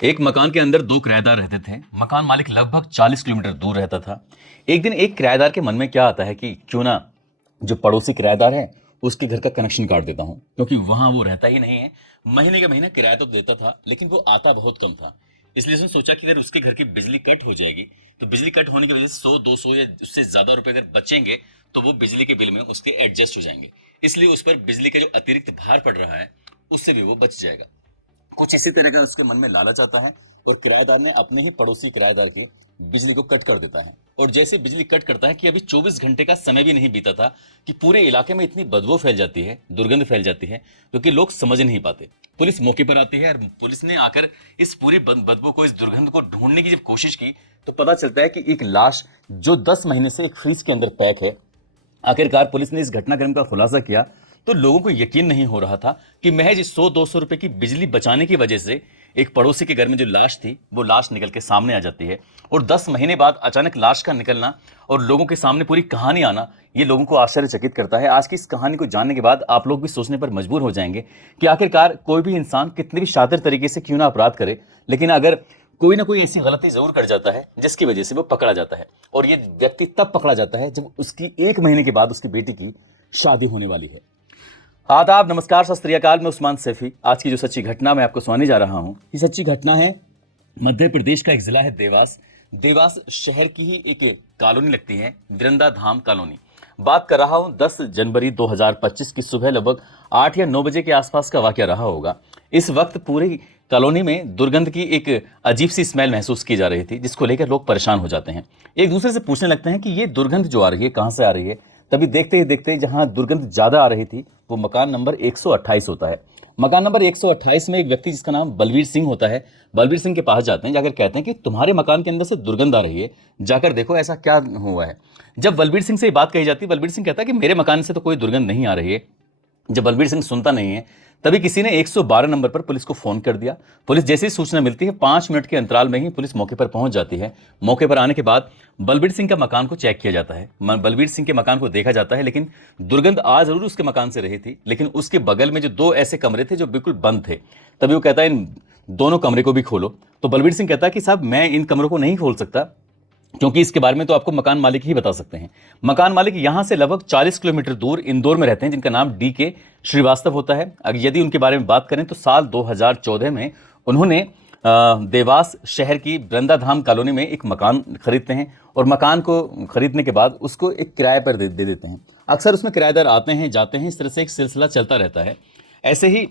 एक मकान के अंदर दो किराएदार रहते थे। मकान मालिक लगभग 40 किलोमीटर दूर रहता था। एक दिन एक किराएदार के मन में क्या आता है कि क्यों ना जो पड़ोसी किराएदार है उसके घर का कनेक्शन काट देता हूँ, क्योंकि वहां वो रहता ही नहीं है। महीने का महीना किराया तो देता था, लेकिन वो आता बहुत कम था। इसलिए उसने सोचा कि अगर उसके घर की बिजली कट हो जाएगी तो बिजली कट होने की वजह से 100-200 या उससे ज्यादा रुपए अगर बचेंगे तो वो बिजली के बिल में उसके एडजस्ट हो जाएंगे। इसलिए उस पर बिजली का जो अतिरिक्त भार पड़ रहा है उससे भी वो बच जाएगा। कुछ इसी तरह का उसके मन में लालच आता है और किराएदार ने अपने ही पड़ोसी किराएदार की बिजली को कट कर देता है। और जैसे बिजली कट करता है कि अभी 24 घंटे का समय भी नहीं बीता था कि पूरे इलाके में इतनी बदबू फैल जाती है, दुर्गंध फैल जाती है, क्योंकि लोग समझ नहीं पाते। पुलिस मौके पर आती है और पुलिस ने आकर इस पूरी बदबू को, इस दुर्गंध को ढूंढने की जब कोशिश की तो पता चलता है कि एक लाश जो 10 महीने से एक फ्रीज के अंदर पैक है। आखिरकार पुलिस ने इस घटनाक्रम का खुलासा किया तो लोगों को यकीन नहीं हो रहा था कि महज 100-200 रुपए की बिजली बचाने की वजह से एक पड़ोसी के घर में जो लाश थी वो लाश निकल के सामने आ जाती है। और 10 महीने बाद अचानक लाश का निकलना और लोगों के सामने पूरी कहानी आना, ये लोगों को आश्चर्यचकित करता है। आज की इस कहानी को जानने के बाद आप लोग भी सोचने पर मजबूर हो जाएंगे कि आखिरकार कोई भी इंसान कितने भी शातिर तरीके से क्यों ना अपराध करे, लेकिन अगर कोई ना कोई ऐसी गलती जरूर कर जाता है जिसकी वजह से वो पकड़ा जाता है। और ये व्यक्ति तब पकड़ा जाता है जब उसकी 1 महीने के बाद उसकी बेटी की शादी होने वाली है। आदाब, नमस्कार, सत श्री अकाल। मैं उस्मान सैफी। आज की जो सच्ची घटना मैं आपको सुनाने जा रहा हूं, ये सच्ची घटना है मध्य प्रदेश का एक जिला है देवास। देवास शहर की ही एक कॉलोनी लगती है, वृंदा धाम कॉलोनी। बात कर रहा हूं 10 जनवरी 2025 की सुबह लगभग 8 या 9 बजे के आसपास का वाकया रहा होगा। इस वक्त पूरी कॉलोनी में दुर्गंध की एक अजीब सी स्मेल महसूस की जा रही थी, जिसको लेकर लोग परेशान हो जाते हैं। एक दूसरे से पूछने लगते हैं कि ये दुर्गंध जो आ रही है कहां से आ रही है। तभी देखते ही देखते जहां दुर्गंध ज्यादा आ रही थी वो मकान नंबर 128 होता है। मकान नंबर 128 में एक व्यक्ति जिसका नाम बलवीर सिंह होता है, बलवीर सिंह के पास जाते हैं। जाकर कहते हैं कि तुम्हारे मकान के अंदर से दुर्गंध आ रही है, जाकर देखो ऐसा क्या हुआ है। जब बलवीर सिंह से ये बात कही जाती है, बलवीर सिंह कहता है कि मेरे मकान से तो कोई दुर्गंध नहीं आ रही है। जब बलवीर सिंह सुनता नहीं है तभी किसी ने 112 नंबर पर पुलिस को फोन कर दिया। पुलिस जैसे ही सूचना मिलती है 5 मिनट के अंतराल में ही पुलिस मौके पर पहुंच जाती है। मौके पर आने के बाद बलबीर सिंह का मकान को चेक किया जाता है, बलबीर सिंह के मकान को देखा जाता है। लेकिन दुर्गंध आ जरूर उसके मकान से रही थी, लेकिन उसके बगल में जो 2 ऐसे कमरे थे जो बिल्कुल बंद थे। तभी वो कहता है इन दोनों कमरे को भी खोलो। तो बलबीर सिंह कहता है कि साहब मैं इन कमरों को नहीं खोल सकता, क्योंकि इसके बारे में तो आपको मकान मालिक ही बता सकते हैं। मकान मालिक यहां से लगभग 40 किलोमीटर दूर इंदौर में रहते हैं, जिनका नाम DK श्रीवास्तव होता है। अगर यदि उनके बारे में बात करें तो साल 2014 में उन्होंने देवास शहर की वृंदाधाम कॉलोनी में एक मकान खरीदते हैं और मकान को खरीदने के बाद उसको एक किराए पर दे देते हैं। अक्सर उसमें किराएदार आते हैं जाते हैं, इस तरह से एक सिलसिला चलता रहता है। ऐसे ही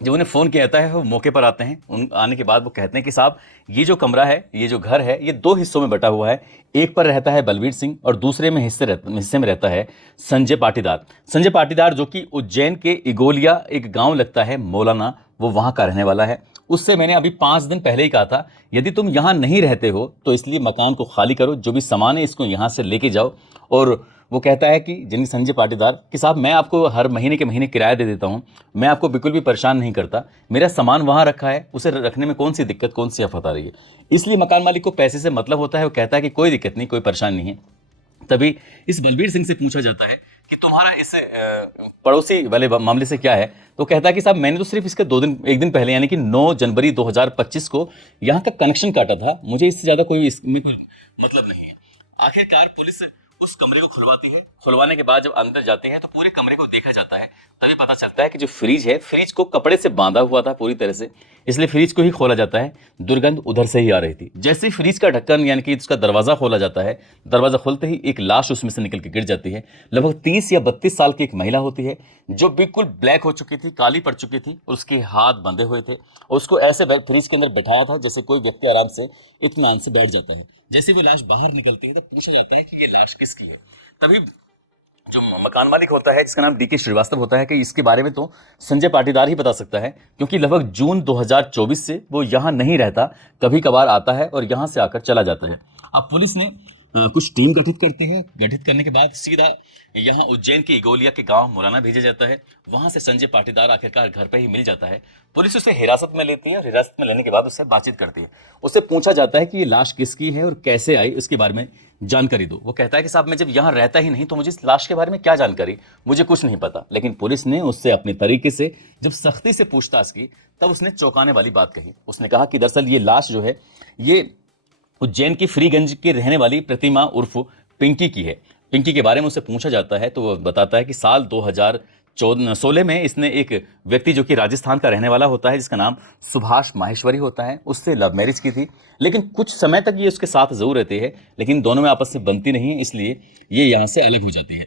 जब उन्हें फ़ोन किया जाता है वो मौके पर आते हैं। उन आने के बाद वो कहते हैं कि साहब ये जो कमरा है, ये जो घर है, ये 2 हिस्सों में बटा हुआ है। एक पर रहता है बलवीर सिंह और दूसरे में हिस्से में रहता है संजय पाटीदार। संजय पाटीदार जो कि उज्जैन के इगोलिया एक गांव लगता है मौलाना, वो वहां का रहने वाला है। उससे मैंने अभी 5 दिन पहले ही कहा था यदि तुम यहां नहीं रहते हो तो इसलिए मकान को खाली करो, जो भी सामान है इसको यहां से लेके जाओ। और वो कहता है कि जिन संजय पाटीदार कि साहब मैं आपको हर महीने के महीने किराया दे देता हूं, मैं आपको बिल्कुल भी परेशान नहीं करता, मेरा सामान वहां रखा है, उसे रखने में कौन सी दिक्कत, कौन सी आफत आ रही है। इसलिए मकान मालिक को पैसे से मतलब होता है। वो कहता है कि कोई दिक्कत नहीं, कोई परेशान नहीं है। तभी इस बलबीर सिंह से पूछा जाता है कि तुम्हारा इस पड़ोसी वाले मामले से क्या है। तो कहता है कि साहब मैंने तो सिर्फ इसके 1 दिन पहले यानी कि 9 जनवरी 2025 को यहाँ का कनेक्शन काटा था, मुझे इससे ज्यादा कोई इसमें कोई मतलब नहीं है। आखिरकार पुलिस उस कमरे को खुलवाती है। खुलवाने के बाद जब अंदर जाते हैं तो पूरे कमरे को देखा जाता है। तभी पता चलता है कि जो फ्रिज है, फ्रिज को कपड़े से बांधा हुआ था पूरी तरह से, इसलिए फ्रिज को ही खोला जाता है। दुर्गंध उधर से ही आ रही थी। जैसे ही फ्रिज का ढक्कन यानी कि उसका दरवाजा खोला जाता है, दरवाजा खोलते ही एक लाश उसमें से निकल के गिर जाती है। लगभग 30 या 32 साल की एक महिला होती है जो बिल्कुल ब्लैक हो चुकी थी, काली पड़ चुकी थी और उसके हाथ बंधे हुए थे। और उसको ऐसे फ्रिज के अंदर बैठाया था जैसे कोई व्यक्ति आराम से इत्मीनान से बैठ जाता है। जैसे वो लाश बाहर निकलती है तो पूछा जाता है कि ये लाश किसकी है। तभी जो मकान मालिक होता है जिसका नाम DK श्रीवास्तव होता है कि इसके बारे में तो संजय पाटीदार ही बता सकता है, क्योंकि लगभग जून 2024 से वो यहाँ नहीं रहता, कभी कभार आता है और यहाँ से आकर चला जाता है। अब पुलिस ने कुछ टीम गठित करती है। गठित करने के बाद सीधा यहाँ उज्जैन के इगोलिया के गांव मुरैना भेजा जाता है। वहां से संजय पाटीदार आखिरकार घर पे ही मिल जाता है। पुलिस उसे हिरासत में लेती है और हिरासत में लेने के बाद उससे बातचीत करती है। उससे पूछा जाता है कि ये लाश किसकी है और कैसे आई, इसके बारे में जानकारी दो। वो कहता है कि साहब मैं जब यहाँ रहता ही नहीं तो मुझे इस लाश के बारे में क्या जानकारी, मुझे कुछ नहीं पता। लेकिन पुलिस ने उससे अपने तरीके से जब सख्ती से पूछताछ की तब उसने चौंकाने वाली बात कही। उसने कहा कि दरअसल ये लाश जो है ये उज्जैन की फ्रीगंज के रहने वाली प्रतिमा उर्फ पिंकी की है। पिंकी के बारे में उससे पूछा जाता है तो वो बताता है कि साल 2016 में इसने एक व्यक्ति जो कि राजस्थान का रहने वाला होता है जिसका नाम सुभाष माहेश्वरी होता है, उससे लव मैरिज की थी। लेकिन कुछ समय तक ये उसके साथ जरूर रहती है लेकिन दोनों में आपस में बनती नहीं है, इसलिए ये यहाँ से अलग हो जाती है।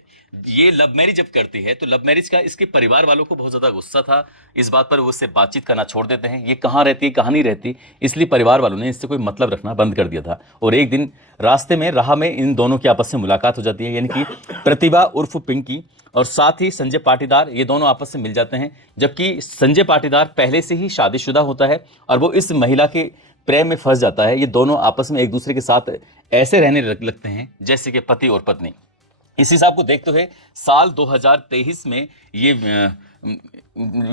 ये लव मैरिज जब करती है तो लव मैरिज का इसके परिवार वालों को बहुत ज़्यादा गुस्सा था। इस बात पर वो उससे बातचीत करना छोड़ देते हैं। ये कहाँ रहती है कहाँ नहीं रहती, इसलिए परिवार वालों ने इससे कोई मतलब रखना बंद कर दिया था। और एक दिन रास्ते में राह में इन दोनों की आपस में मुलाकात हो जाती है, यानी कि प्रतिभा उर्फ पिंकी और साथ ही संजय पाटीदार, ये दोनों आपस में मिल जाते हैं। जबकि संजय पाटीदार पहले से ही शादीशुदा होता है और वो इस महिला के प्रेम में फंस जाता है। ये दोनों आपस में एक दूसरे के साथ ऐसे रहने लगते हैं जैसे कि पति और पत्नी। इस हिसाब को देखते हुए साल 2023 में ये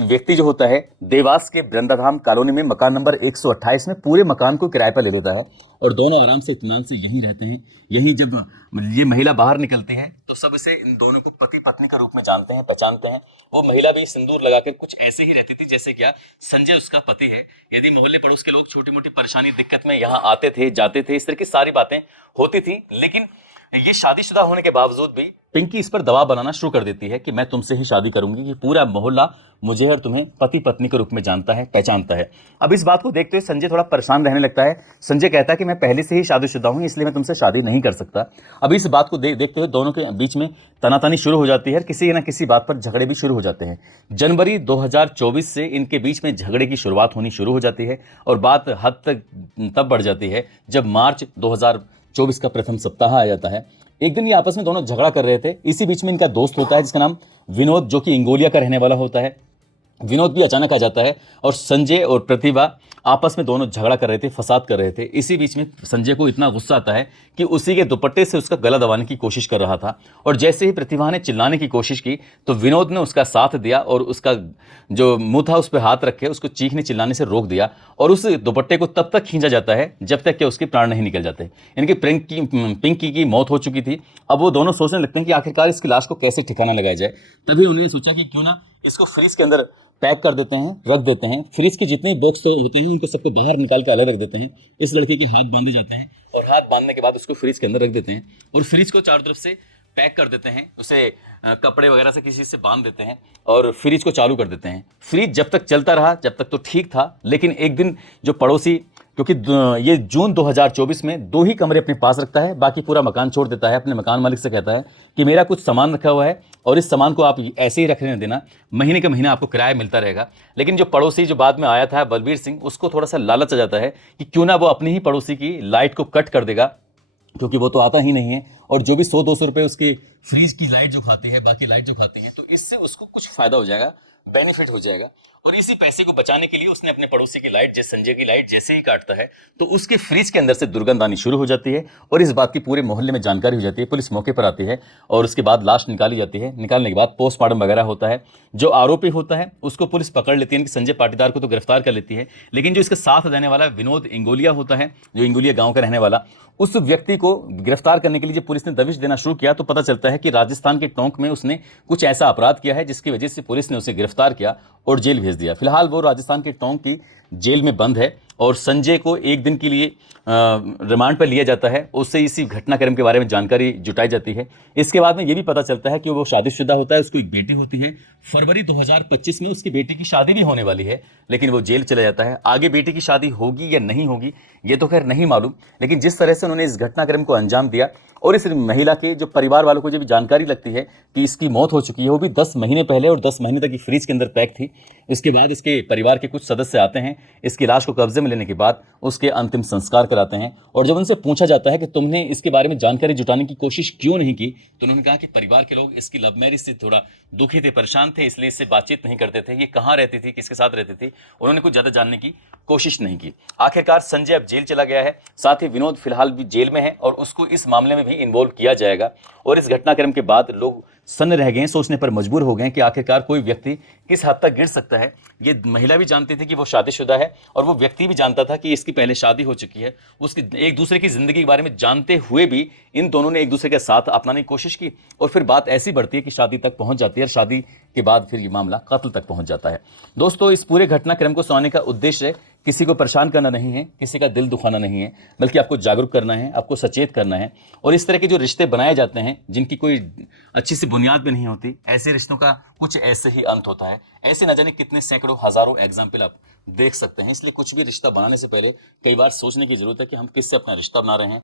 व्यक्ति जो होता है देवास के वृंदाधाम कॉलोनी में मकान नंबर 128 में पूरे मकान को किराए पर ले लेता है और दोनों आराम से इत्मीनान से यहीं रहते हैं। यही जब ये महिला बाहर निकलती है तो सब इसे इन दोनों को पति पत्नी के रूप में जानते हैं, पहचानते हैं। वो महिला भी सिंदूर लगाकर कुछ ऐसे ही रहती थी जैसे क्या संजय उसका पति है। यदि मोहल्ले पड़ोस के लोग छोटी मोटी परेशानी दिक्कत में यहाँ आते थे जाते थे, इस तरह की सारी बातें होती थी। लेकिन ये शादीशुदा होने के बावजूद भी पिंकी इस पर दबाव बनाना शुरू कर देती है कि मैं तुमसे ही शादी करूंगी, कि पूरा मोहल्ला मुझे और तुम्हें पति पत्नी के रूप में जानता है, पहचानता है। अब इस बात को देखते हुए संजय थोड़ा परेशान रहने लगता है। संजय कहता है कि मैं पहले से ही शादीशुदा हूं इसलिए मैं तुमसे शादी नहीं कर सकता। अब इस बात को देखते हुए दोनों के बीच में तनातनी शुरू हो जाती है और किसी न किसी बात पर झगड़े भी शुरू हो जाते हैं। जनवरी 2024 से इनके बीच में झगड़े की शुरुआत होनी शुरू हो जाती है और बात हद तक तब बढ़ जाती है जब मार्च 2024 का प्रथम सप्ताह आ जाता है। एक दिन ये आपस में दोनों झगड़ा कर रहे थे। इसी बीच में इनका दोस्त होता है जिसका नाम विनोद, जो कि इंगोलिया का रहने वाला होता है। विनोद भी अचानक आ जाता है और संजय और प्रतिभा आपस में दोनों झगड़ा कर रहे थे, फसाद कर रहे थे। इसी बीच में संजय को इतना गुस्सा आता है कि उसी के दुपट्टे से उसका गला दबाने की कोशिश कर रहा था और जैसे ही प्रतिभा ने चिल्लाने की कोशिश की तो विनोद ने उसका साथ दिया और उसका जो मुंह था उस पर हाथ रखे उसको चीखने चिल्लाने से रोक दिया और उस दुपट्टे को तब तक खींचा जाता है जब तक कि उसके प्राण नहीं निकल जाते। इनकी पिंकी की मौत हो चुकी थी। अब वो दोनों सोचने लगते हैं कि आखिरकार इसकी लाश को कैसे ठिकाना लगाया जाए। तभी उन्होंने सोचा कि क्यों ना इसको फ्रिज के अंदर पैक कर देते हैं, रख देते हैं। फ्रिज के जितने बॉक्स होते हैं उनको सबको बाहर निकाल के अलग रख देते हैं। इस लड़के के हाथ बांधे जाते हैं और हाथ बांधने के बाद उसको फ्रिज के अंदर रख देते हैं और फ्रिज को चारों तरफ से पैक कर देते हैं। उसे कपड़े वगैरह से किसी से बांध देते हैं और फ्रिज को चालू कर देते हैं। फ्रिज जब तक चलता रहा जब तक तो ठीक था, लेकिन एक दिन जो पड़ोसी, क्योंकि ये जून 2024 में 2 ही कमरे अपने पास रखता है, बाकी पूरा मकान छोड़ देता है। अपने मकान मालिक से कहता है कि मेरा कुछ सामान रखा हुआ है और इस सामान को आप ऐसे ही रखने देना, महीने के महीना आपको किराया मिलता रहेगा। लेकिन जो पड़ोसी जो बाद में आया था बलबीर सिंह, उसको थोड़ा सा लालच आ जाता है कि क्यों ना वो अपने ही पड़ोसी की लाइट को कट कर देगा, क्योंकि वो तो आता ही नहीं है और जो भी 100-200 रुपए उसके फ्रीज की लाइट जो खाती है, बाकी लाइट जो खाती है, तो इससे उसको कुछ फायदा हो जाएगा, बेनिफिट हो जाएगा। और इसी पैसे को बचाने के लिए उसने अपने पड़ोसी की लाइट, जैसे संजय की लाइट जैसे ही काटता है तो उसके फ्रिज के अंदर से दुर्गंध आनी शुरू हो जाती है और इस बात की पूरे मोहल्ले में जानकारी हो जाती है। पुलिस मौके पर आती है और उसके बाद लाश निकाली जाती है। निकालने के बाद पोस्टमार्टम वगैरह होता है। जो आरोपी होता है उसको पुलिस पकड़ लेती है कि संजय पाटीदार को तो गिरफ्तार कर लेती है, लेकिन जो इसके साथ रहने वाला विनोद इंगोलिया होता है, जो इंगोलिया गांव का रहने वाला, उस व्यक्ति को गिरफ्तार करने के लिए जब पुलिस ने दबिश देना शुरू किया तो पता चलता है कि राजस्थान के टोंक में उसने कुछ ऐसा अपराध किया है जिसकी वजह से पुलिस ने उसे गिरफ्तार किया और जेल भेज दिया। फिलहाल वो राजस्थान के टोंक की जेल में बंद है और संजय को एक दिन के लिए रिमांड पर लिया जाता है। उससे इसी घटनाक्रम के बारे में जानकारी जुटाई जाती है। इसके बाद में ये भी पता चलता है कि वो शादीशुदा होता है, उसको एक बेटी होती है। फरवरी 2025 में उसकी बेटी की शादी भी होने वाली है, लेकिन वो जेल चला जाता है। आगे बेटी की शादी होगी या नहीं होगी ये तो खैर नहीं मालूम, लेकिन जिस तरह से उन्होंने इस घटनाक्रम को अंजाम दिया और इस महिला के जो परिवार वालों को जब जानकारी लगती है कि इसकी मौत हो चुकी है, वो भी 10 महीने पहले और 10 महीने तक फ्रिज के अंदर पैक थी। इसके बाद इसके परिवार के कुछ सदस्य आते हैं, इसकी लाश को कब्जे में में लेने के बाद उसके अंतिम संस्कार कराते हैं। और जब उनसे पूछा जाता है कि तुमने इसके बारे में जानकारी जुटाने की कोशिश क्यों नहीं की, तो उन्होंने कहा कि परिवार के लोग इसकी लव मैरिज से थोड़ा दुखी थे, परेशान थे, इसलिए इससे बातचीत नहीं करते थे, ये कहाँ रहती थी, किसके साथ रहती थी, उन्होंने कुछ ज्यादा जानने की कोशिश नहीं की। आखिरकार संजय अब जेल चला गया है, साथ ही विनोद फिलहाल भी जेल में है और उसको इस मामले में भी इन्वॉल्व किया जाएगा। और इस घटनाक्रम के बाद लोग सन्न रह गए, सोचने पर मजबूर हो गए कि आखिरकार कोई व्यक्ति किस हद तक गिर सकता है। ये महिला भी जानती थी कि वो शादीशुदा है और वो व्यक्ति भी जानता था कि इसकी पहले शादी हो चुकी है। उसकी एक दूसरे की जिंदगी के बारे में जानते हुए भी इन दोनों ने एक दूसरे के साथ अपनाने की कोशिश की और फिर बात ऐसी बढ़ती है कि शादी तक पहुंच जाती है और शादी के बाद फिर ये मामला कत्ल तक पहुंच जाता है। दोस्तों, इस पूरे घटनाक्रम को सुनाने का उद्देश्य किसी को परेशान करना नहीं है, किसी का दिल दुखाना नहीं है, बल्कि आपको जागरूक करना है, आपको सचेत करना है। और इस तरह के जो रिश्ते बनाए जाते हैं जिनकी कोई अच्छी सी बुनियाद भी नहीं होती, ऐसे रिश्तों का कुछ ऐसे ही अंत होता है। ऐसे न जाने कितने सैकड़ों हजारों एग्जाम्पल आप देख सकते हैं। इसलिए कुछ भी रिश्ता बनाने से पहले कई बार सोचने की जरूरत है कि हम किससे अपना रिश्ता बना रहे हैं।